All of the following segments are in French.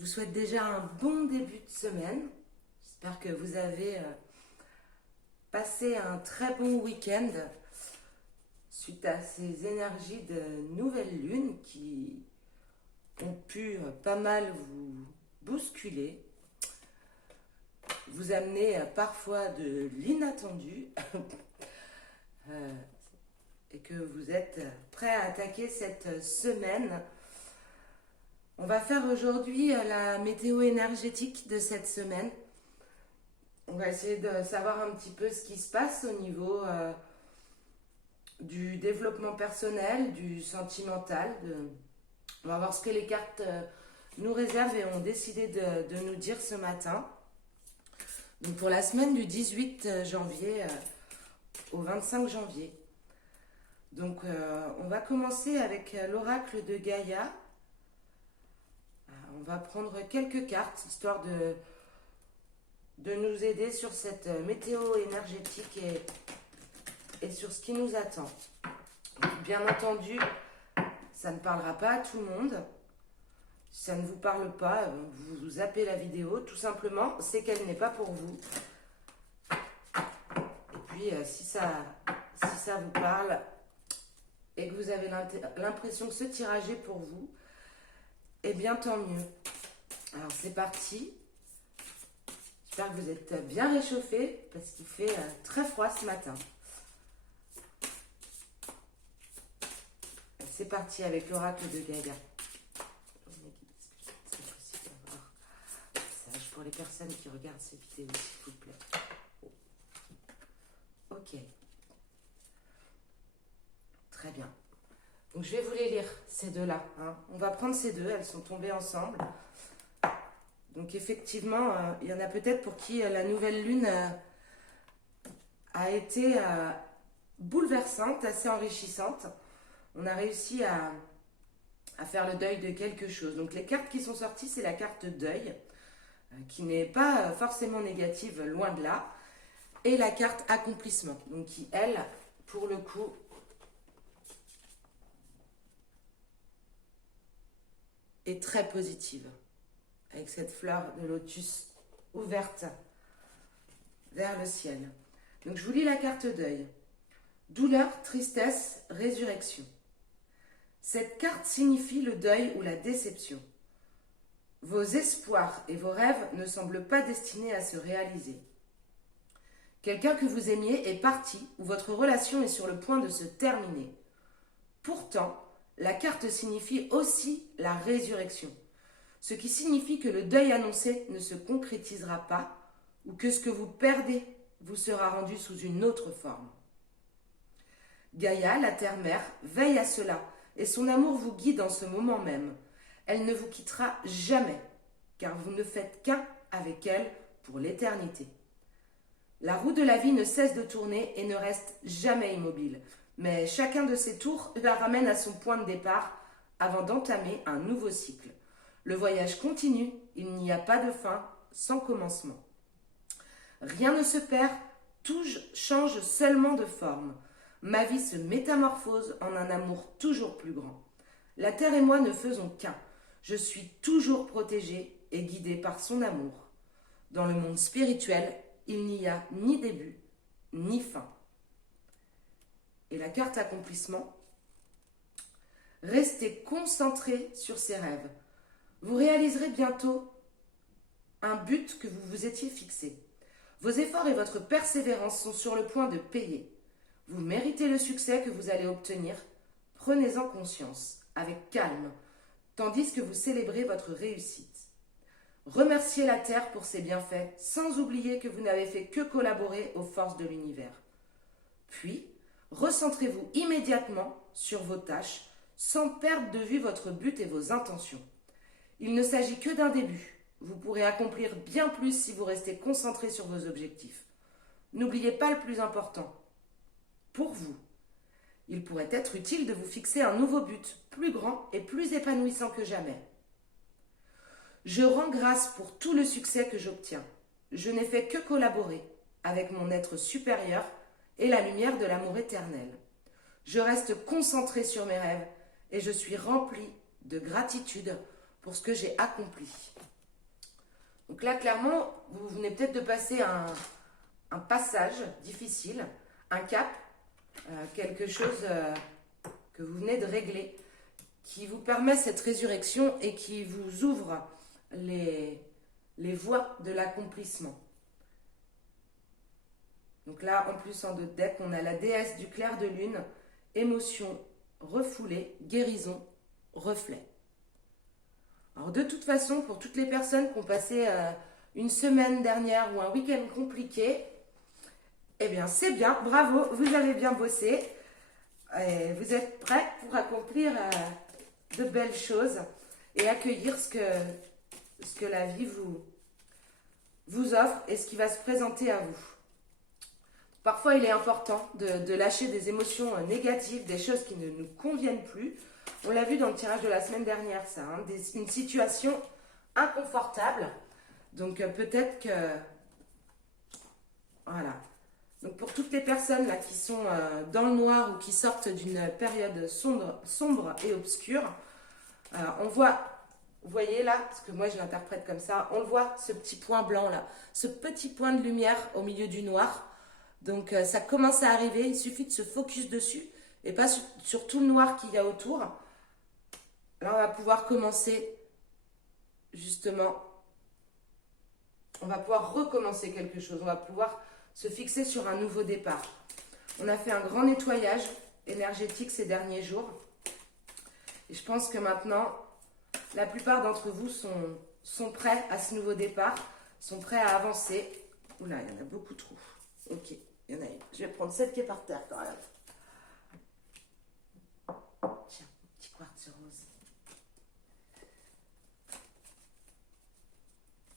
Je vous souhaite déjà un bon début de semaine. J'espère que vous avez passé un très bon week-end suite à ces énergies de nouvelle lune qui ont pu pas mal vous bousculer, vous amener parfois de l'inattendu et que vous êtes prêts à attaquer cette semaine. On va faire aujourd'hui la météo énergétique de cette semaine. On va essayer de savoir un petit peu ce qui se passe au niveau du développement personnel, du sentimental. On va voir ce que les cartes nous réservent et ont décidé de nous dire ce matin. Donc pour la semaine du 18 janvier au 25 janvier. Donc on va commencer avec l'oracle de Gaïa. On va prendre quelques cartes, histoire de nous aider sur cette météo énergétique et sur ce qui nous attend. Bien entendu, ça ne parlera pas à tout le monde. Si ça ne vous parle pas, vous zappez la vidéo. Tout simplement, c'est qu'elle n'est pas pour vous. Et puis, si ça vous parle et que vous avez l'impression que ce tirage est pour vous, eh bien, tant mieux. Alors, c'est parti. J'espère que vous êtes bien réchauffés parce qu'il fait très froid ce matin. C'est parti avec l'oracle de Gaïa. C'est possible d'avoir un message pour les personnes qui regardent ces vidéos, s'il vous plaît. Ok. Très bien. Donc, je vais vous les lire, ces deux-là. On va prendre ces deux, elles sont tombées ensemble. Donc, effectivement, il y en a peut-être pour qui la nouvelle lune a été bouleversante, assez enrichissante. On a réussi à faire le deuil de quelque chose. Donc, les cartes qui sont sorties, c'est la carte deuil, qui n'est pas forcément négative, loin de là. Et la carte accomplissement, donc qui, elle, pour le coup, est très positive, avec cette fleur de lotus ouverte vers le ciel. Donc je vous lis la carte deuil. Douleur, tristesse, résurrection. Cette carte signifie le deuil ou la déception. Vos espoirs et vos rêves ne semblent pas destinés à se réaliser. Quelqu'un que vous aimiez est parti ou votre relation est sur le point de se terminer. Pourtant, la carte signifie aussi la résurrection, ce qui signifie que le deuil annoncé ne se concrétisera pas ou que ce que vous perdez vous sera rendu sous une autre forme. Gaïa, la terre-mère, veille à cela et son amour vous guide en ce moment même. Elle ne vous quittera jamais, car vous ne faites qu'un avec elle pour l'éternité. La roue de la vie ne cesse de tourner et ne reste jamais immobile. Mais chacun de ces tours la ramène à son point de départ avant d'entamer un nouveau cycle. Le voyage continue, il n'y a pas de fin sans commencement. Rien ne se perd, tout change seulement de forme. Ma vie se métamorphose en un amour toujours plus grand. La terre et moi ne faisons qu'un. Je suis toujours protégée et guidée par son amour. Dans le monde spirituel, il n'y a ni début ni fin. Et la carte accomplissement, restez concentré sur ces rêves. Vous réaliserez bientôt un but que vous vous étiez fixé. Vos efforts et votre persévérance sont sur le point de payer. Vous méritez le succès que vous allez obtenir. Prenez-en conscience, avec calme, tandis que vous célébrez votre réussite. Remerciez la Terre pour ses bienfaits, sans oublier que vous n'avez fait que collaborer aux forces de l'univers. Puis, recentrez-vous immédiatement sur vos tâches sans perdre de vue votre but et vos intentions. Il ne s'agit que d'un début. Vous pourrez accomplir bien plus si vous restez concentré sur vos objectifs. N'oubliez pas le plus important. Pour vous, il pourrait être utile de vous fixer un nouveau but, plus grand et plus épanouissant que jamais. Je rends grâce pour tout le succès que j'obtiens. Je n'ai fait que collaborer avec mon être supérieur et la lumière de l'amour éternel. Je reste concentré sur mes rêves et je suis rempli de gratitude pour ce que j'ai accompli. Donc là, clairement, vous venez peut-être de passer un passage difficile, un cap, quelque chose que vous venez de régler, qui vous permet cette résurrection et qui vous ouvre les voies de l'accomplissement. Donc là, en plus, en 2 de deck, on a la déesse du clair de lune, émotion refoulée, guérison, reflet. Alors de toute façon, pour toutes les personnes qui ont passé une semaine dernière ou un week-end compliqué, eh bien c'est bien, bravo, vous avez bien bossé. Et vous êtes prêts pour accomplir de belles choses et accueillir ce que la vie vous offre et ce qui va se présenter à vous. Parfois, il est important de lâcher des émotions négatives, des choses qui ne nous conviennent plus. On l'a vu dans le tirage de la semaine dernière, ça, hein, une situation inconfortable. Donc peut-être que... Voilà. Donc pour toutes les personnes là qui sont dans le noir ou qui sortent d'une période sombre et obscure, on voit, vous voyez là, parce que moi je l'interprète comme ça, on le voit, ce petit point blanc là, ce petit point de lumière au milieu du noir. Donc ça commence à arriver, il suffit de se focus dessus et pas sur tout le noir qu'il y a autour. Là on va pouvoir commencer justement, on va pouvoir recommencer quelque chose, on va pouvoir se fixer sur un nouveau départ. On a fait un grand nettoyage énergétique ces derniers jours et je pense que maintenant la plupart d'entre vous sont prêts à ce nouveau départ, sont prêts à avancer. Oula, il y en a beaucoup trop. Ok. Il y en a une. Je vais prendre celle qui est par terre quand même. Tiens, petit quartz rose.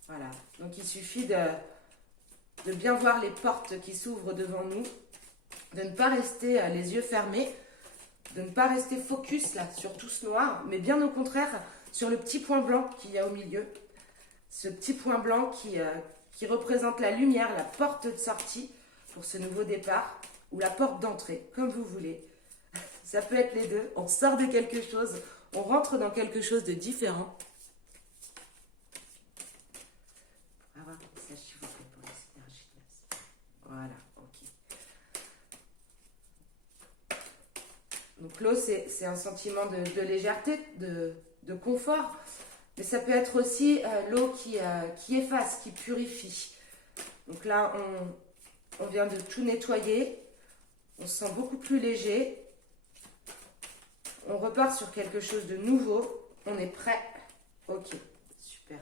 Voilà. Donc il suffit de bien voir les portes qui s'ouvrent devant nous, de ne pas rester les yeux fermés, de ne pas rester focus là sur tout ce noir, mais bien au contraire sur le petit point blanc qu'il y a au milieu. Ce petit point blanc qui représente la lumière, la porte de sortie pour ce nouveau départ, ou la porte d'entrée, comme vous voulez. Ça peut être les deux. On sort de quelque chose, on rentre dans quelque chose de différent. On va voir un message s'il vous plaît pour les énergies de glace. Voilà, ok. Donc l'eau, c'est un sentiment de légèreté, de confort, mais ça peut être aussi l'eau qui efface, qui purifie. Donc là, on vient de tout nettoyer, on se sent beaucoup plus léger, on repart sur quelque chose de nouveau, on est prêt. Ok, super.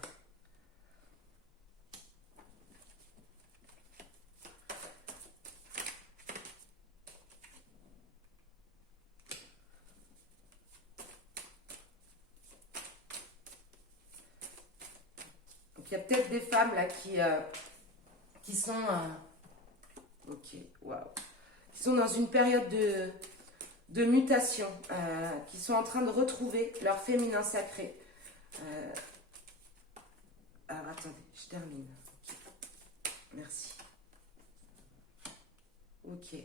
Donc il y a peut-être des femmes là qui sont... ok, waouh. Qui sont dans une période de mutation, qui sont en train de retrouver leur féminin sacré. Alors attendez, je termine. Okay. Merci. Ok.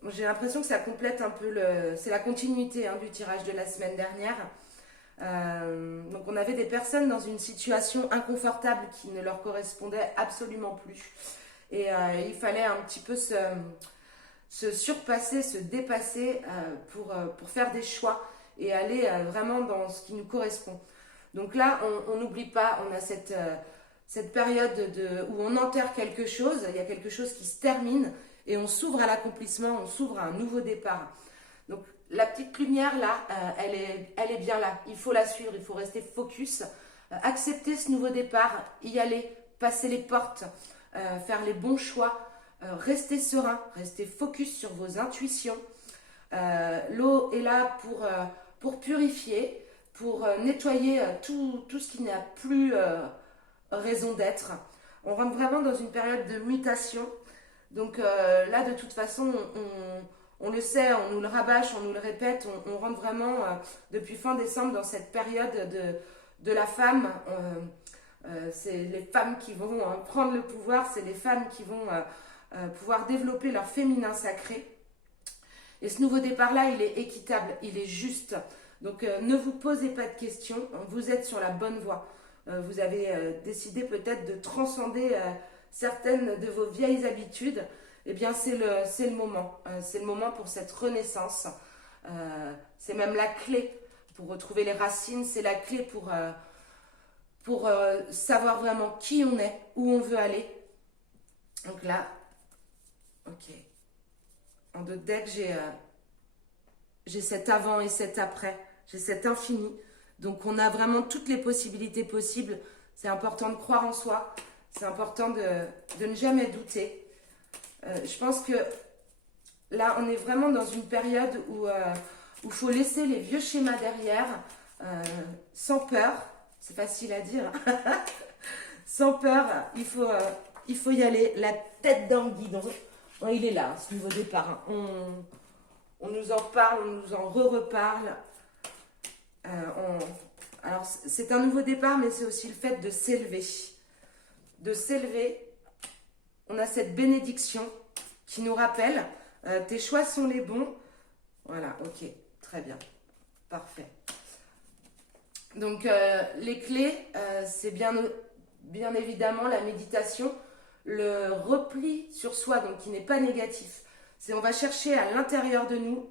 Bon, j'ai l'impression que ça complète un peu c'est la continuité hein, du tirage de la semaine dernière. Donc on avait des personnes dans une situation inconfortable qui ne leur correspondait absolument plus. Et il fallait un petit peu se surpasser, se dépasser pour faire des choix et aller vraiment dans ce qui nous correspond. Donc là, on n'oublie pas, on a cette période où on enterre quelque chose, il y a quelque chose qui se termine et on s'ouvre à l'accomplissement, on s'ouvre à un nouveau départ. Donc la petite lumière là, elle est bien là, il faut la suivre, il faut rester focus, accepter ce nouveau départ, y aller, passer les portes, faire les bons choix, rester serein, rester focus sur vos intuitions. L'eau est là pour purifier, pour nettoyer tout ce qui n'a plus raison d'être. On rentre vraiment dans une période de mutation. Donc là, de toute façon, on le sait, on nous le rabâche, on nous le répète, on rentre vraiment depuis fin décembre dans cette période de la femme. C'est les femmes qui vont prendre le pouvoir, c'est les femmes qui vont pouvoir développer leur féminin sacré. Et ce nouveau départ-là, il est équitable, il est juste. Donc ne vous posez pas de questions, vous êtes sur la bonne voie. vous avez décidé peut-être de transcender certaines de vos vieilles habitudes, eh bien c'est le moment. C'est le moment pour cette renaissance. C'est même la clé pour retrouver les racines, c'est la clé pour savoir vraiment qui on est, où on veut aller. Donc là, ok. En deux decks, j'ai cet avant et cet après. J'ai cet infini. Donc on a vraiment toutes les possibilités possibles. C'est important de croire en soi. C'est important de ne jamais douter. Je pense que là, on est vraiment dans une période où il faut laisser les vieux schémas derrière, sans peur. C'est facile à dire. Sans peur, il faut y aller, la tête dans le guidon. Bon, il est là, ce nouveau départ. On nous en parle, on nous en reparle. Alors, c'est un nouveau départ, mais c'est aussi le fait de s'élever. De s'élever, on a cette bénédiction qui nous rappelle, tes choix sont les bons. Voilà, ok, très bien, parfait. Donc, les clés, c'est bien évidemment la méditation, le repli sur soi, donc qui n'est pas négatif. C'est on va chercher à l'intérieur de nous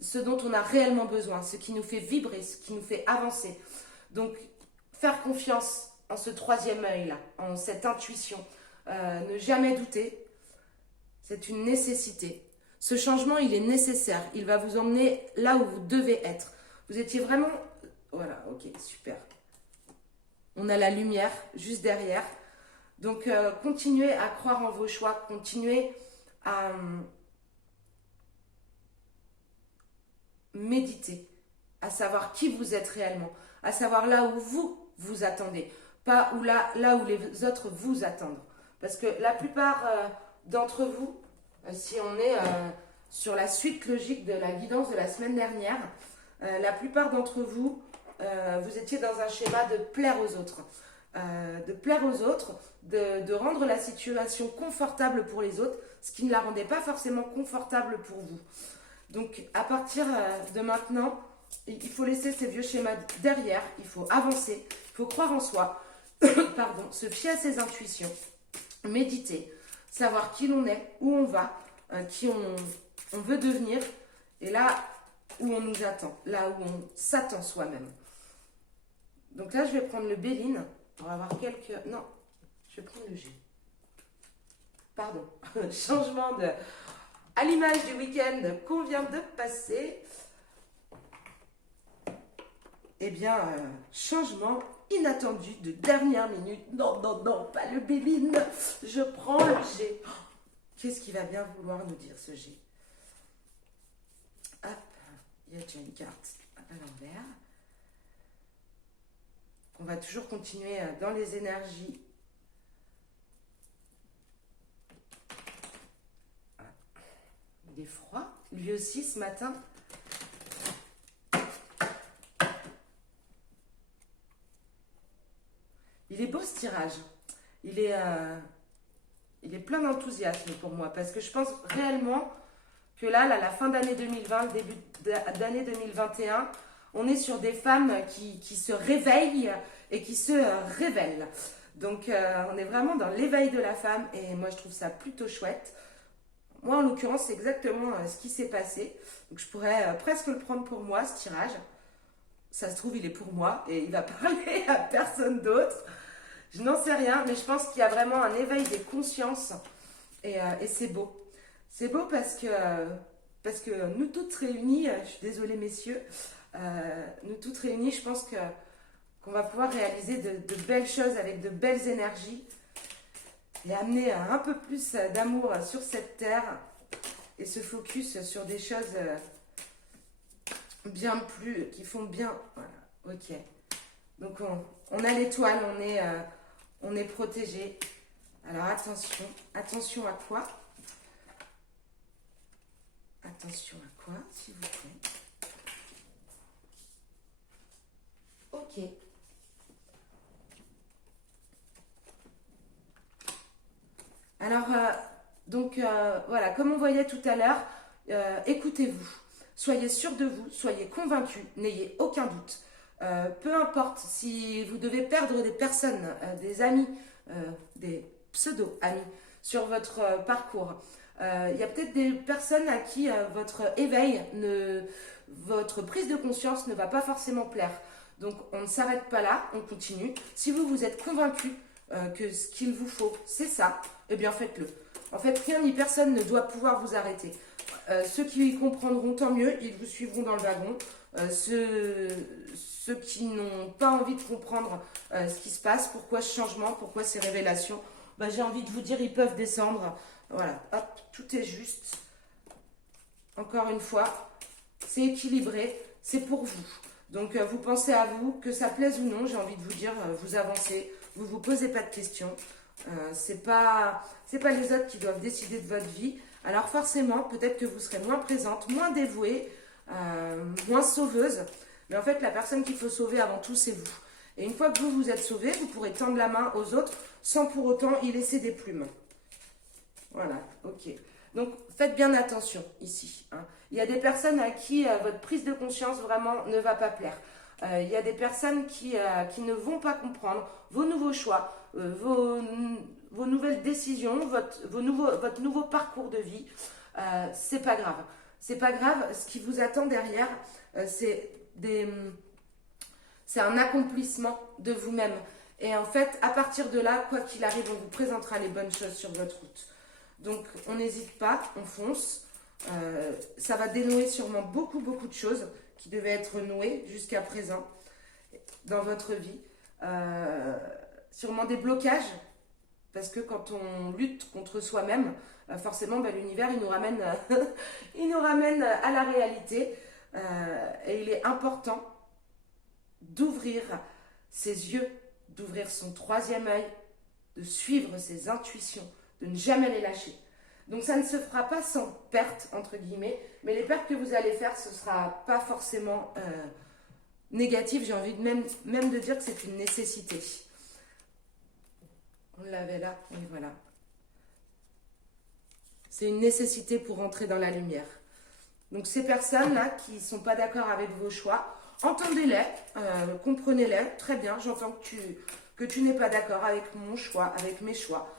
ce dont on a réellement besoin, ce qui nous fait vibrer, ce qui nous fait avancer. Donc, faire confiance en ce troisième œil-là, en cette intuition. Ne jamais douter, c'est une nécessité. Ce changement, il est nécessaire. Il va vous emmener là où vous devez être. Vous étiez vraiment... Voilà, ok, super. On a la lumière juste derrière. Donc, continuez à croire en vos choix. Continuez à méditer, à savoir qui vous êtes réellement, à savoir là où vous attendez, pas là où les autres vous attendent. Parce que la plupart d'entre vous, si on est sur la suite logique de la guidance de la semaine dernière, la plupart d'entre vous, vous étiez dans un schéma de plaire aux autres. De rendre la situation confortable pour les autres, ce qui ne la rendait pas forcément confortable pour vous. Donc, à partir de maintenant, il faut laisser ces vieux schémas derrière, il faut avancer, il faut croire en soi, pardon, se fier à ses intuitions, méditer, savoir qui l'on est, où on va, qui on veut devenir, et là où on nous attend, là où on s'attend soi-même. Donc là, je vais prendre le Béline pour avoir quelques... Non, je vais prendre le G. Pardon, changement de... À l'image du week-end qu'on vient de passer, eh bien, changement inattendu de dernière minute. Non, non, non, pas le Béline. Je prends le G. Oh, qu'est-ce qu'il va bien vouloir nous dire, ce G? Hop, il y a déjà une carte à l'envers. On va toujours continuer dans les énergies. Il est froid, lui aussi ce matin. Il est beau ce tirage. Il est plein d'enthousiasme pour moi parce que je pense réellement que là, la fin d'année 2020, le début d'année 2021, on est sur des femmes qui se réveillent et qui se révèlent. Donc, on est vraiment dans l'éveil de la femme et moi, je trouve ça plutôt chouette. Moi, en l'occurrence, c'est exactement ce qui s'est passé. Donc, je pourrais presque le prendre pour moi, ce tirage. Ça se trouve, il est pour moi et il va parler à personne d'autre. Je n'en sais rien, mais je pense qu'il y a vraiment un éveil des consciences et c'est beau. C'est beau parce que nous toutes réunies, je suis désolée messieurs, nous toutes réunies, je pense qu'on va pouvoir réaliser de belles choses avec de belles énergies et amener un peu plus d'amour sur cette terre et se focus sur des choses bien plus, qui font bien. Voilà, ok. Donc on a l'étoile, on est protégé. Alors attention, attention à quoi? Attention à quoi, s'il vous plaît? Ok. Alors, voilà, comme on voyait tout à l'heure, écoutez-vous. Soyez sûr de vous, soyez convaincus, n'ayez aucun doute. Peu importe si vous devez perdre des personnes, des amis, des pseudo-amis sur votre parcours. Il y a peut-être des personnes à qui votre éveil, votre prise de conscience ne va pas forcément plaire. Donc on ne s'arrête pas là, on continue. Si vous êtes convaincu que ce qu'il vous faut, c'est ça, eh bien faites-le. En fait, rien ni personne ne doit pouvoir vous arrêter. Ceux qui y comprendront, tant mieux, ils vous suivront dans le wagon. Ceux qui n'ont pas envie de comprendre ce qui se passe, pourquoi ce changement, pourquoi ces révélations, bah, j'ai envie de vous dire, ils peuvent descendre. Voilà, hop, tout est juste. Encore une fois, c'est équilibré, c'est pour vous. Donc vous pensez à vous, que ça plaise ou non, j'ai envie de vous dire, vous avancez, vous ne vous posez pas de questions. C'est pas les autres qui doivent décider de votre vie. Alors forcément, peut-être que vous serez moins présente, moins dévouée, moins sauveuse. Mais en fait, la personne qu'il faut sauver avant tout, c'est vous. Et une fois que vous êtes sauvé, vous pourrez tendre la main aux autres sans pour autant y laisser des plumes. Voilà, ok. Donc faites bien attention ici. Hein. Il y a des personnes à qui votre prise de conscience vraiment ne va pas plaire. Il y a des personnes qui ne vont pas comprendre vos nouveaux choix, vos nouvelles décisions, votre nouveau parcours de vie. C'est pas grave. C'est pas grave. Ce qui vous attend derrière, c'est un accomplissement de vous-même. Et en fait, à partir de là, quoi qu'il arrive, on vous présentera les bonnes choses sur votre route. Donc, on n'hésite pas, on fonce. Ça va dénouer sûrement beaucoup, beaucoup de choses qui devaient être nouées jusqu'à présent dans votre vie. Sûrement des blocages, parce que quand on lutte contre soi-même, forcément, l'univers, il nous ramène, il nous ramène à la réalité. Et il est important d'ouvrir ses yeux, d'ouvrir son troisième œil, de suivre ses intuitions, de ne jamais les lâcher. Donc ça ne se fera pas sans perte, entre guillemets, mais les pertes que vous allez faire, ce ne sera pas forcément négatif. J'ai envie de même de dire que c'est une nécessité. On l'avait là, oui voilà. C'est une nécessité pour entrer dans la lumière. Donc ces personnes-là qui ne sont pas d'accord avec vos choix, entendez-les, comprenez-les, très bien, j'entends que tu n'es pas d'accord avec mon choix, avec mes choix.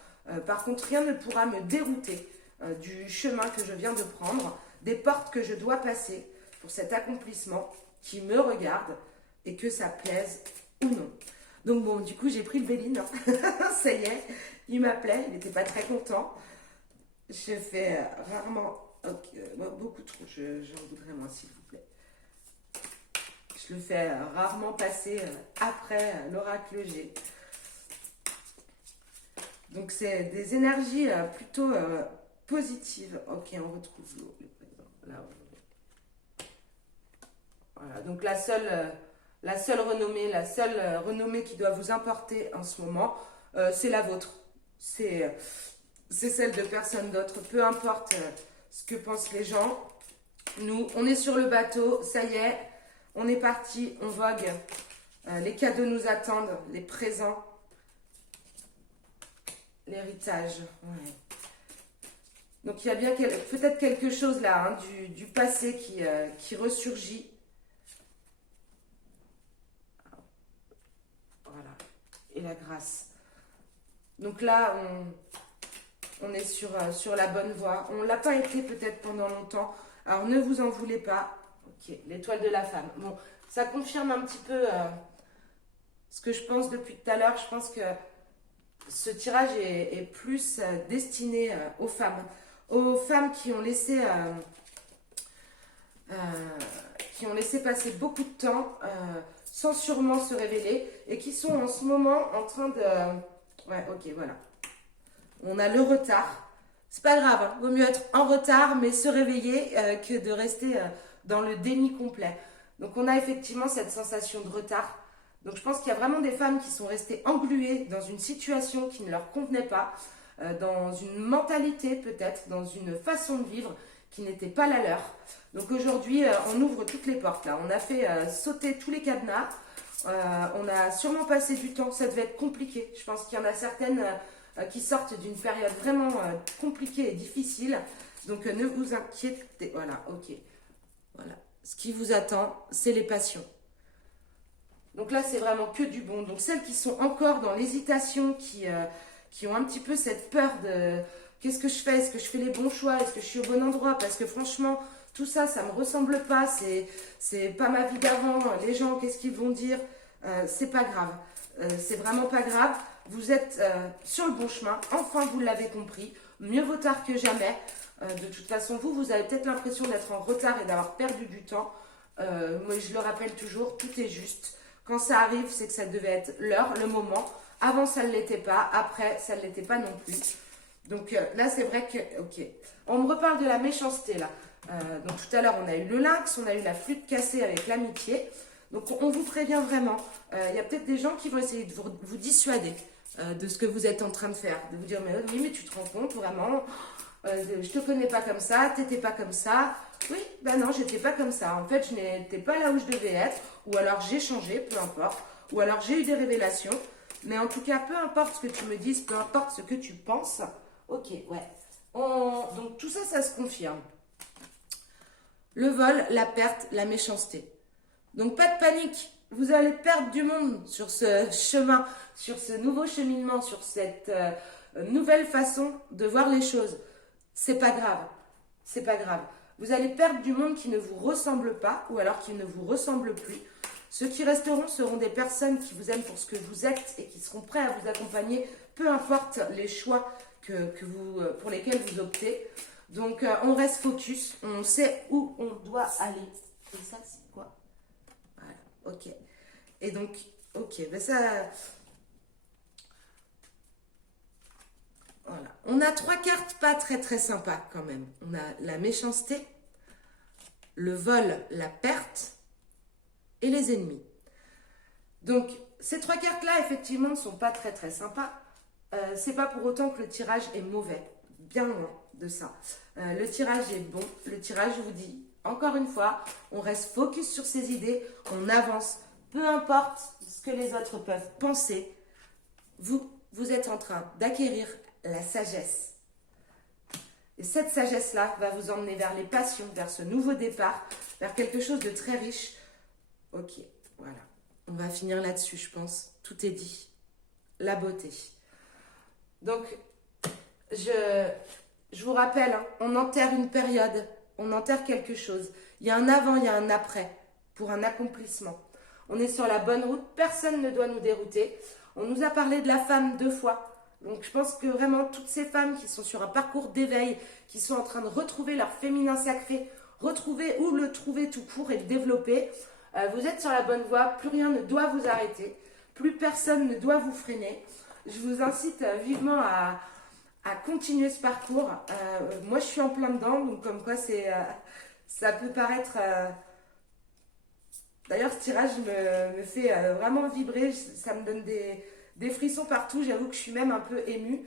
Par contre, rien ne pourra me dérouter du chemin que je viens de prendre, des portes que je dois passer pour cet accomplissement qui me regarde et que ça plaise ou non. Donc bon, du coup, j'ai pris le Béline, hein. Ça y est, il m'appelait, il n'était pas très content. Je fais rarement, beaucoup trop, j'en voudrais moins s'il vous plaît. Je le fais rarement passer après l'oracle G. Donc c'est des énergies plutôt positives. Ok, on retrouve l'eau, le présent. Là, voilà, donc la seule renommée qui doit vous importer en ce moment, c'est la vôtre. C'est celle de personne d'autre. Peu importe ce que pensent les gens. Nous, on est sur le bateau, ça y est, on est parti, on vogue. Les cadeaux nous attendent, les présents. L'héritage, ouais. Donc il y a bien peut-être quelque chose là, hein, du passé qui ressurgit. Voilà. Et la grâce. Donc là, on est sur la bonne voie. On ne l'a pas été peut-être pendant longtemps. Alors ne vous en voulez pas. Ok, l'étoile de la femme. Bon, ça confirme un petit peu ce que je pense depuis tout à l'heure. Je pense que ce tirage est plus destiné aux femmes qui ont laissé passer beaucoup de temps sans sûrement se révéler et qui sont en ce moment en train de... Ouais, ok, voilà. On a le retard. C'est pas grave, hein. Vaut mieux être en retard mais se réveiller que de rester dans le déni complet. Donc on a effectivement cette sensation de retard. Donc je pense qu'il y a vraiment des femmes qui sont restées engluées dans une situation qui ne leur convenait pas, dans une mentalité peut-être, dans une façon de vivre qui n'était pas la leur. Donc aujourd'hui, on ouvre toutes les portes là. On a fait sauter tous les cadenas. On a sûrement passé du temps. Ça devait être compliqué. Je pense qu'il y en a certaines qui sortent d'une période vraiment compliquée et difficile. Donc ne vous inquiétez. Voilà, ok. Voilà. Ce qui vous attend, c'est les passions. Donc là, c'est vraiment que du bon. Donc celles qui sont encore dans l'hésitation, qui ont un petit peu cette peur de qu'est-ce que je fais? Est-ce que je fais les bons choix? Est-ce que je suis au bon endroit? Parce que franchement, tout ça, ça me ressemble pas. C'est pas ma vie d'avant. Les gens, qu'est-ce qu'ils vont dire? C'est pas grave. C'est vraiment pas grave. Vous êtes sur le bon chemin. Enfin, vous l'avez compris. Mieux vaut tard que jamais. De toute façon, vous avez peut-être l'impression d'être en retard et d'avoir perdu du temps. Moi, je le rappelle toujours, tout est juste. Quand ça arrive, c'est que ça devait être l'heure, le moment. Avant, ça ne l'était pas. Après, ça ne l'était pas non plus. Donc là, c'est vrai que... Ok. On me reparle de la méchanceté, là. Donc tout à l'heure, on a eu le lynx, on a eu la flûte cassée avec l'amitié. Donc on vous prévient vraiment. Il y a peut-être des gens qui vont essayer de vous dissuader de ce que vous êtes en train de faire. De vous dire, mais oui, mais tu te rends compte, vraiment, je te connais pas comme ça, t'étais pas comme ça. Oui, ben non, j'étais pas comme ça. En fait, je n'étais pas là où je devais être. Ou alors j'ai changé, peu importe. Ou alors j'ai eu des révélations. Mais en tout cas, peu importe ce que tu me dises, peu importe ce que tu penses. Ok, ouais. Donc tout ça, ça se confirme. Le vol, la perte, la méchanceté. Donc pas de panique. Vous allez perdre du monde sur ce chemin, sur ce nouveau cheminement, sur cette nouvelle façon de voir les choses. C'est pas grave. C'est pas grave. Vous allez perdre du monde qui ne vous ressemble pas ou alors qui ne vous ressemble plus. Ceux qui resteront seront des personnes qui vous aiment pour ce que vous êtes et qui seront prêts à vous accompagner, peu importe les choix pour lesquels vous optez. Donc, on reste focus, on sait où on doit aller. Et ça, c'est quoi? Voilà, ok. Et donc, ok, ben ça... Voilà. On a 3 cartes pas très très sympas quand même. On a la méchanceté, le vol, la perte et les ennemis. Donc, ces 3 cartes-là, effectivement, ne sont pas très très sympas. C'est pas pour autant que le tirage est mauvais. Bien loin de ça. Le tirage est bon. Le tirage vous dit, encore une fois, on reste focus sur ses idées, on avance. Peu importe ce que les autres peuvent penser, vous êtes en train d'acquérir la sagesse. Et cette sagesse-là va vous emmener vers les passions, vers ce nouveau départ, vers quelque chose de très riche. Ok, voilà. On va finir là-dessus, je pense. Tout est dit. La beauté. Donc, je vous rappelle, hein, on enterre une période, on enterre quelque chose. Il y a un avant, il y a un après, pour un accomplissement. On est sur la bonne route, personne ne doit nous dérouter. On nous a parlé de la femme 2 fois. Donc je pense que vraiment toutes ces femmes qui sont sur un parcours d'éveil, qui sont en train de retrouver leur féminin sacré, retrouver ou le trouver tout court et le développer, vous êtes sur la bonne voie, plus rien ne doit vous arrêter, plus personne ne doit vous freiner. Je vous incite vivement à continuer ce parcours. Moi je suis en plein dedans, donc comme quoi ça peut paraître... D'ailleurs ce tirage me fait vraiment vibrer, ça me donne des frissons partout, j'avoue que je suis même un peu émue.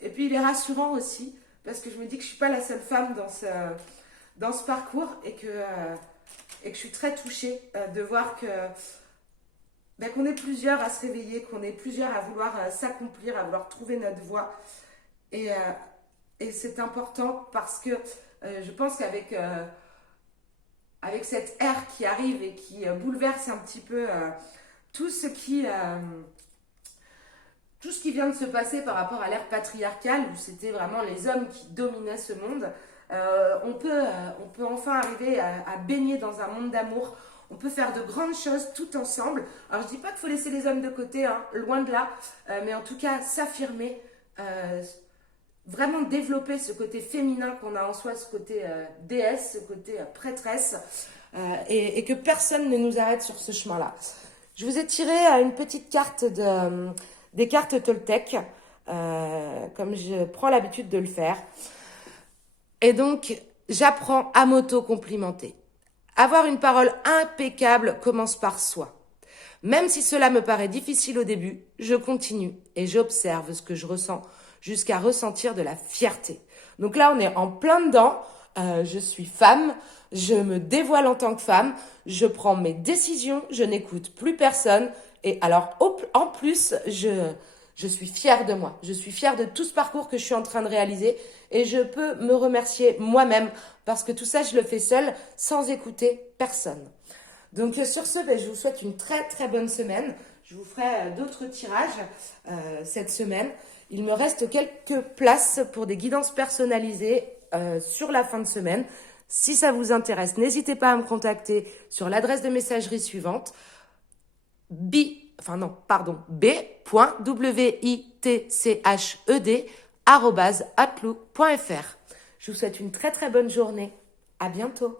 Et puis il est rassurant aussi, parce que je me dis que je ne suis pas la seule femme dans ce parcours et que je suis très touchée de voir qu'on est plusieurs à se réveiller, qu'on est plusieurs à vouloir s'accomplir, à vouloir trouver notre voie. Et c'est important parce que je pense qu'avec cette ère qui arrive et qui bouleverse un petit peu tout ce qui vient de se passer par rapport à l'ère patriarcale, où c'était vraiment les hommes qui dominaient ce monde, on peut enfin arriver à baigner dans un monde d'amour. On peut faire de grandes choses tout ensemble. Alors je dis pas qu'il faut laisser les hommes de côté, hein, loin de là, mais en tout cas s'affirmer, vraiment développer ce côté féminin qu'on a en soi, ce côté déesse, ce côté prêtresse, et que personne ne nous arrête sur ce chemin-là. Je vous ai tiré une petite carte des cartes Toltec, comme je prends l'habitude de le faire. Et donc, j'apprends à m'auto-complimenter. Avoir une parole impeccable commence par soi. Même si cela me paraît difficile au début, je continue et j'observe ce que je ressens jusqu'à ressentir de la fierté. Donc là, on est en plein dedans. Je suis femme, je me dévoile en tant que femme, je prends mes décisions, je n'écoute plus personne. Et alors, en plus, je suis fière de moi. Je suis fière de tout ce parcours que je suis en train de réaliser. Et je peux me remercier moi-même parce que tout ça, je le fais seule, sans écouter personne. Donc sur ce, je vous souhaite une très très bonne semaine. Je vous ferai d'autres tirages cette semaine. Il me reste quelques places pour des guidances personnalisées sur la fin de semaine. Si ça vous intéresse, n'hésitez pas à me contacter sur l'adresse de messagerie suivante b.witched@outlook.fr. Je vous souhaite une très très bonne journée. À bientôt.